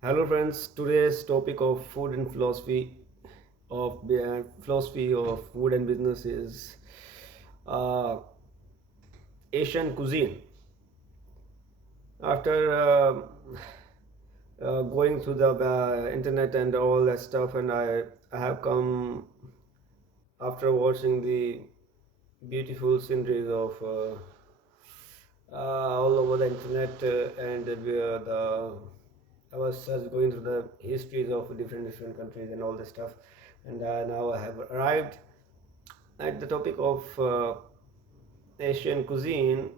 Hello friends, today's topic of food and philosophy of food and business is uh, Asian cuisine. After going through the internet and all that stuff, and I have come after watching the beautiful sceneries of all over the internet and the I was just going through the histories of different countries and all this stuff, and now I have arrived at the topic of Asian cuisine.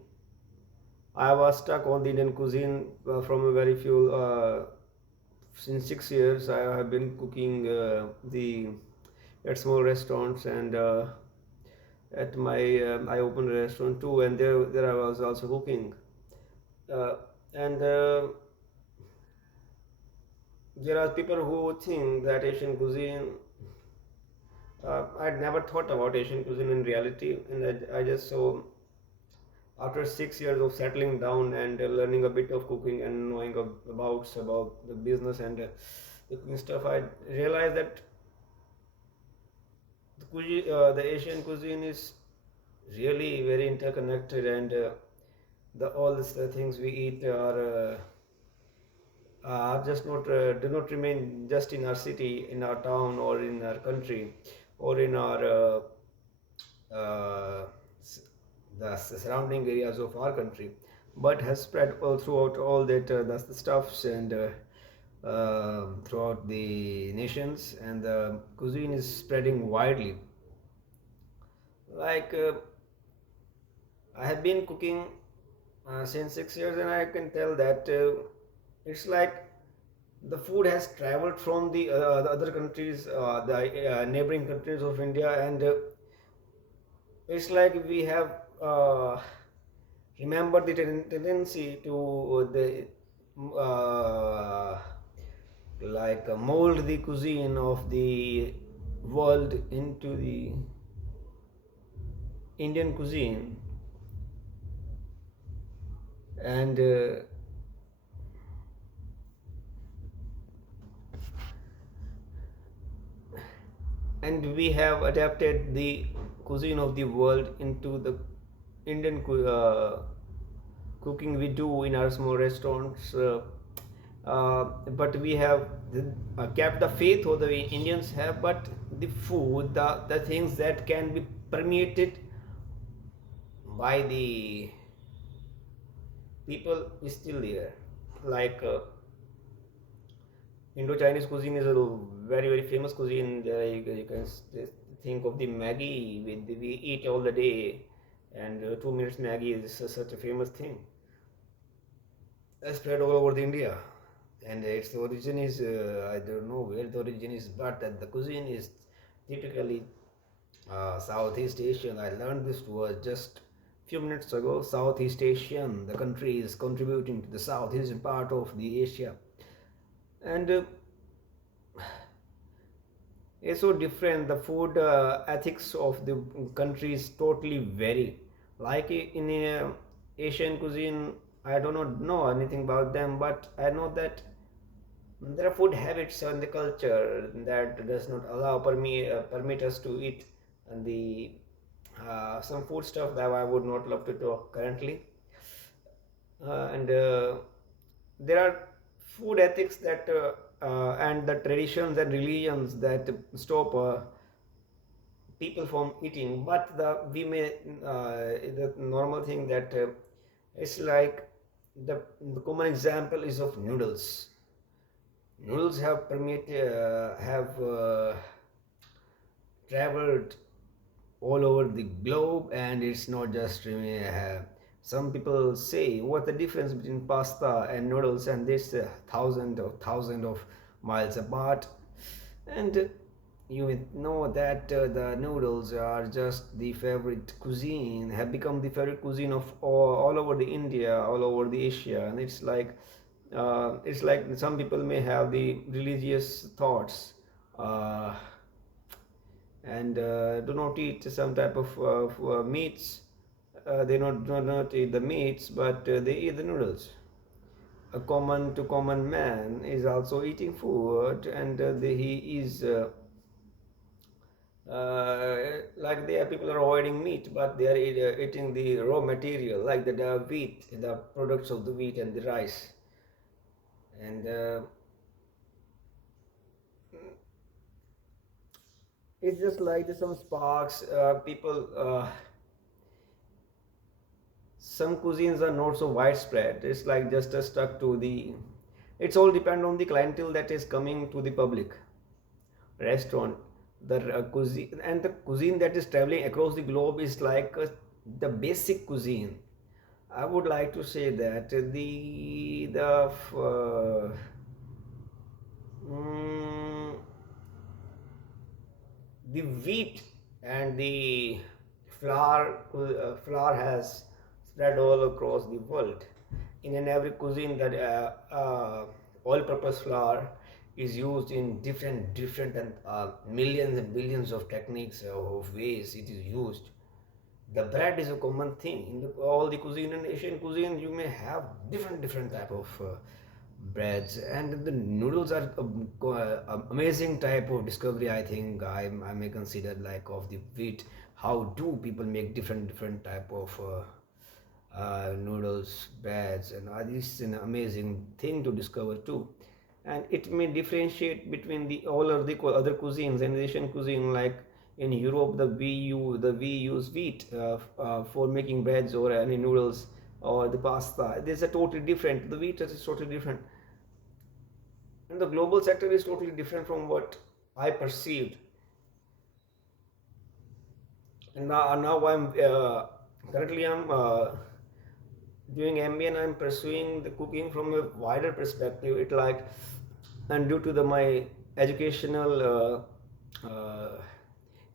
I was stuck on the Indian cuisine from a very few. Since 6 years, I have been cooking the at small restaurants and at my I opened a restaurant too, and there I was also cooking. Uh, and There are people who think that Asian cuisine. I'd never thought about Asian cuisine in reality, and I just saw after 6 years of settling down and learning a bit of cooking and knowing about the business and cooking stuff, I realized that the Asian cuisine is really very interconnected, and the all the things we eat are just not do not remain just in our city, in our town, or in our country, or in our uh, the surrounding areas of our country, but has spread all throughout all that the stuffs and throughout the nations, and the cuisine is spreading widely. Like I have been cooking since 6 years, and I can tell that it's like the food has traveled from the other countries, the neighboring countries of India, and it's like we have remembered the tendency to uh, mold the cuisine of the world into the Indian cuisine, and we have adapted the cuisine of the world into the Indian cooking we do in our small restaurants. But we have kept the faith, or the Indians have, but the food, the things that can be permeated by the people is still there. Like Indo-Chinese cuisine is a very famous cuisine. You can think of the Maggi we eat all the day, and 2 minutes Maggi is such a famous thing. Spread all over the India, and its origin is I don't know where the origin is, but the cuisine is typically Southeast Asian. I learned this was just few minutes ago. Southeast Asian, the country is contributing to the southeastern part of the Asia, and it's so different. The food ethics of the countries totally vary. Like in Asian cuisine, I do not know anything about them, but I know that there are food habits and the culture that does not allow permit us to eat and the some food stuff that I would not love to talk currently. And There are food ethics that and the traditions and religions that stop people from eating, but the normal thing that it's like the common example is of noodles. Noodles have traveled all over the globe, and it's not just some people say what the difference between pasta and noodles, and this thousand of miles apart. And you know that the noodles are just the favorite cuisine, have become the favorite cuisine of all over the India, all over the Asia. And it's like some people may have the religious thoughts, uh, and do not eat some type of meats. They not eat the meats, but they eat the noodles. a common to common man is also eating food, and he is like there people are avoiding meat, but they are eating the raw material like the wheat, the products of the wheat and the rice, and it's just like some sparks. People, some cuisines are not so widespread. It's like just stuck to the. It's all depend on the clientele that is coming to the public restaurant. The cuisine and the cuisine that is traveling across the globe is like the basic cuisine. I would like to say that mm, the wheat and the flour has spread all across the world. In an every cuisine, that all-purpose flour is used in different and millions and billions of techniques of ways it is used. The bread is a common thing in all the cuisine. In Asian cuisine you may have different type of breads, and the noodles are amazing type of discovery. I think I may consider like of the wheat. How do people make different type of noodles, breads, and this is an amazing thing to discover too. And it may differentiate between the all of the other cuisines and Asian cuisine. Like in Europe, we use wheat for making breads or any noodles or the pasta. This is a totally different. The wheat is totally different, and the global sector is totally different from what I perceived. And now I'm doing MBA, and I'm pursuing the cooking from a wider perspective. It like, and due to my educational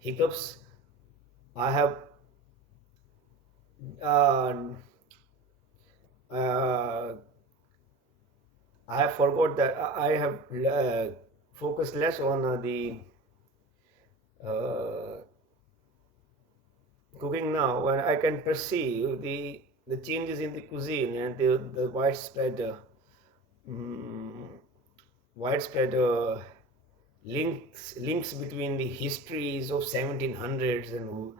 hiccups, I have uh, uh, I have forgot that I have focused less on the uh, cooking now, and I can perceive the changes in the cuisine and the mm, widespread links between the histories of 1700s and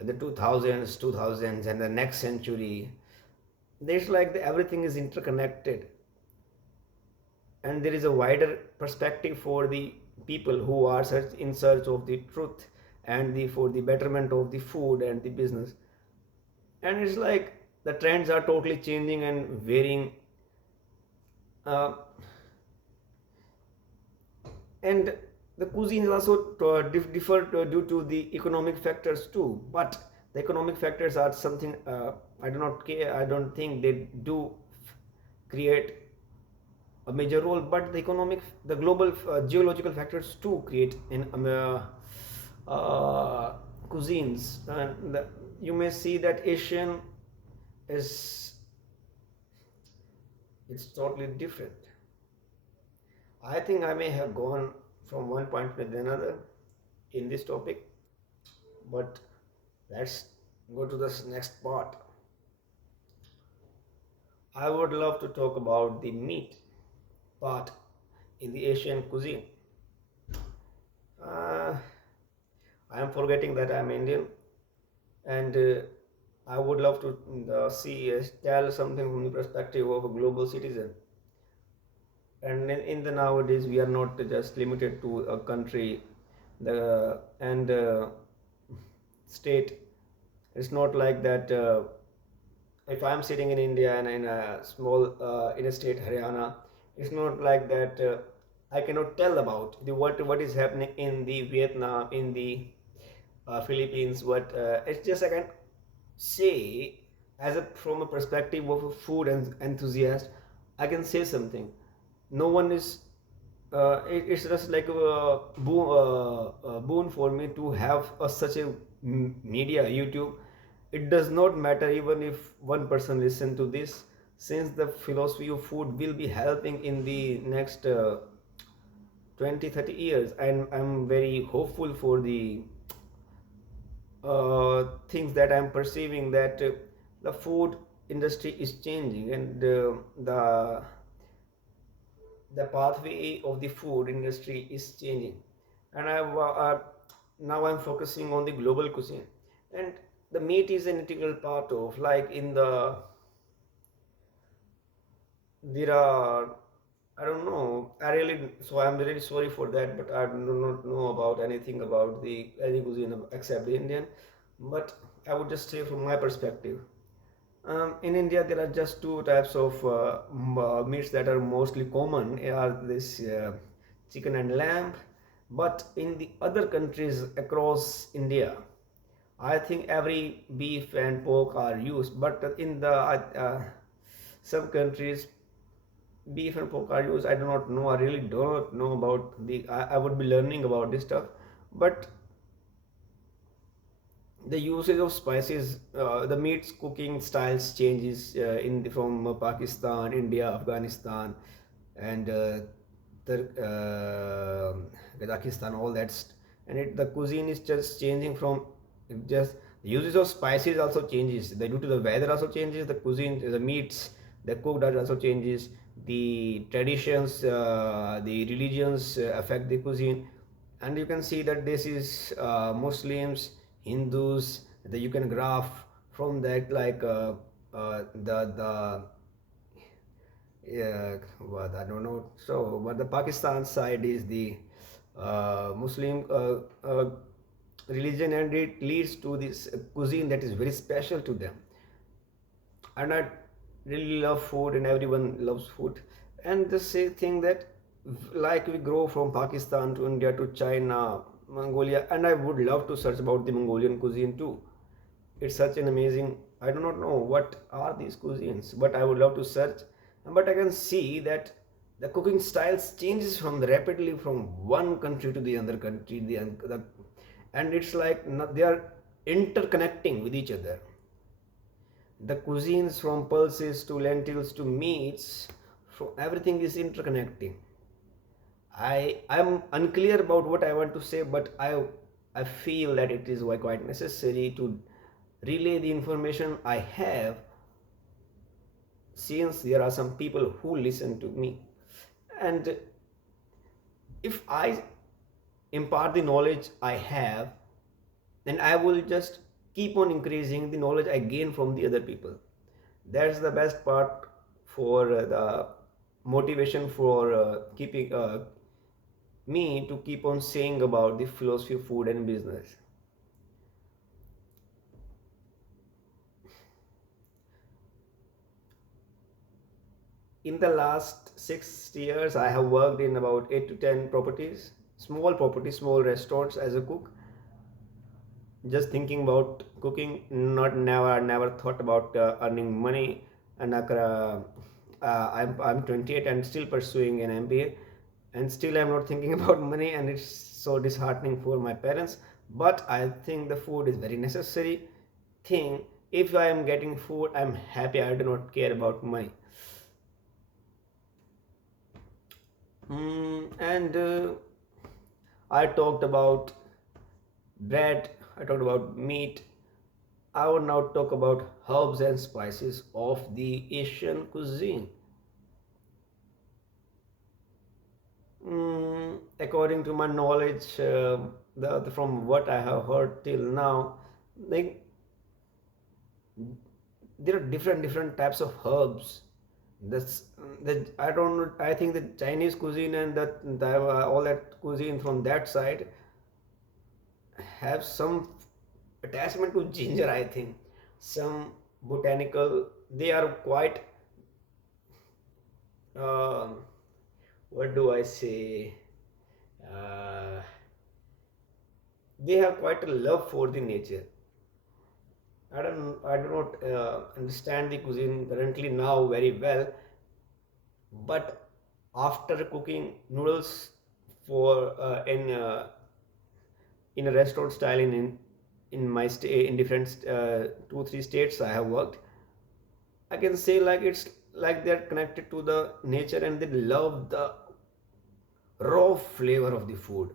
the 2000s and the next century. There's like everything is interconnected, and there is a wider perspective for the people who are in search of the truth and for the betterment of the food and the business. And it's like the trends are totally changing and varying, uh, and the cuisine is also differ due to the economic factors too. But the economic factors are something, I do not care, I don't think they do create a major role. But the global geological factors too create in cuisines. And you may see that Asian is, it's totally different. I think I may have gone from one point to another in this topic, but let's go to this next part. I would love to talk about the meat part in the Asian cuisine. Uh, I am forgetting that I'm Indian, and I would love to tell something from the perspective of a global citizen. And in the nowadays, we are not just limited to a country, the and state. It's not like that. If I'm sitting in India and in a small in a state Haryana, it's not like that. I cannot tell about the what is happening in the Vietnam, in the Philippines. What it's just I can say as a from a perspective of a food enthusiast, I can say something. No one is. It's just like a boon for me to have such a media YouTube. It does not matter even if one person listen to this, since the philosophy of food will be helping in the next 20-30 years. And I'm very hopeful for the things that I'm perceiving, that the food industry is changing, and the the pathway of the food industry is changing, and now I'm focusing on the global cuisine, and the meat is an integral part of, like in the there are, I don't know. I really, so I'm really sorry for that, but I do not know about anything about the any cuisine except the Indian. But I would just say from my perspective, in India there are just two types of meats that are mostly common. Are this chicken and lamb, but in the other countries across India, I think every beef and pork are used. But in the some countries beef and pork are used. I do not know. I really do not know about the. I would be learning about this stuff, but the usage of spices, the meats cooking styles changes from Pakistan, India, Afghanistan, and Kazakhstan. All that, and the cuisine is just changing from just the usage of spices also changes. Due to the weather also changes. The cuisine, the meats, the cooked also changes. The traditions, the religions affect the cuisine, and you can see that this is Muslims, Hindus, that you can graph from that, like the yeah, what I don't know. So, but the Pakistan side is the Muslim religion, and it leads to this cuisine that is very special to them. And I really love food, and everyone loves food. And the same thing that, like, we grow from Pakistan to India to China, Mongolia, and I would love to search about the Mongolian cuisine too. It's such an amazing. I do not know what are these cuisines, but I would love to search. But I can see that the cooking styles changes from rapidly from one country to the other country. And it's like they are interconnecting with each other. The cuisines from pulses to lentils to meats, from everything is interconnecting. I'm unclear about what I want to say, but I feel that it is quite necessary to relay the information I have, since there are some people who listen to me. And if I impart the knowledge I have, then I will just keep on increasing the knowledge I gain from the other people. That's the best part for the motivation for keeping me to keep on saying about the philosophy of food and business. In the last 6 years, I have worked in about 8 to 10 properties, small restaurants as a cook. Just thinking about cooking, not never thought about earning money. And I'm 28 and still pursuing an MBA, and still I'm not thinking about money, and it's so disheartening for my parents. But I think the food is very necessary thing. If I am getting food, I'm happy. I do not care about money. And I talked about bread, I talked about meat. I will now talk about herbs and spices of the Asian cuisine. According to my knowledge, from what I have heard till now, like, there are different types of herbs. That's that I don't know. I think the Chinese cuisine and all that cuisine from that side have some attachment to ginger. I think some botanical. They are quite. Uh, what do I say? Uh, they have quite a love for the nature. I do not understand the cuisine currently now very well, but after cooking noodles for in a restaurant style in my stay in different 2 3 states I have worked, I can say like it's like they're connected to the nature, and they love the raw flavor of the food.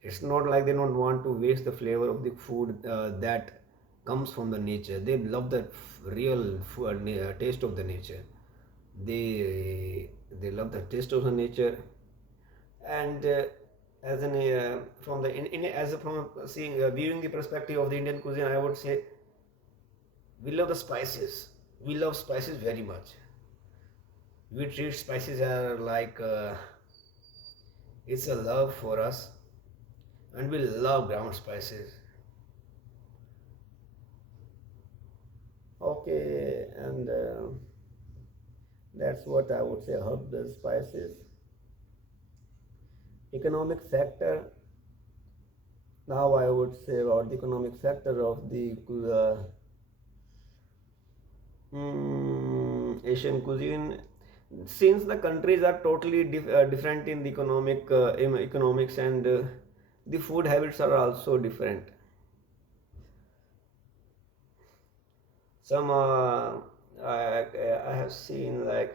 It's not like they don't want to waste the flavor of the food that comes from the nature. They love the real taste of the nature. They They love the taste of the nature. And as an from the in as a, from seeing viewing the perspective of the Indian cuisine, I would say we love the spices. We love spices very much. We treat spices as like it's a love for us, and we love ground spices. Okay, and that's what I would say. Herbal spices, economic sector. Now I would say about the economic sector of the Asian cuisine. Since the countries are totally different in the economics, and the food habits are also different. Some I have seen like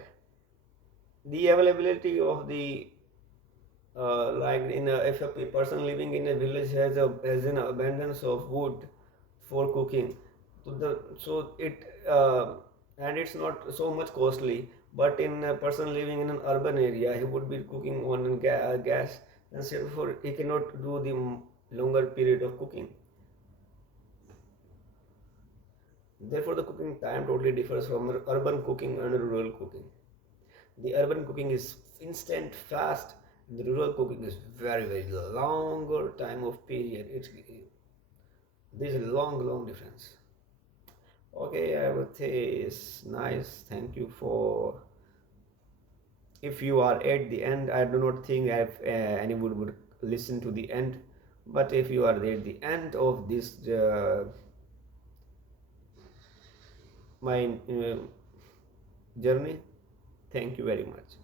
the availability of the like in if a person living in a village has an abundance of wood for cooking, so it and it's not so much costly. But in a person living in an urban area, he would be cooking on gas, and therefore he cannot do the longer period of cooking. Therefore, the cooking time totally differs from urban cooking and rural cooking. The urban cooking is instant, fast. The rural cooking is very, very longer time of period. There's a long difference. Okay, I would say it's nice. Thank you for. If you are at the end, I do not think anyone would listen to the end. But if you are at the end of this my journey, thank you very much.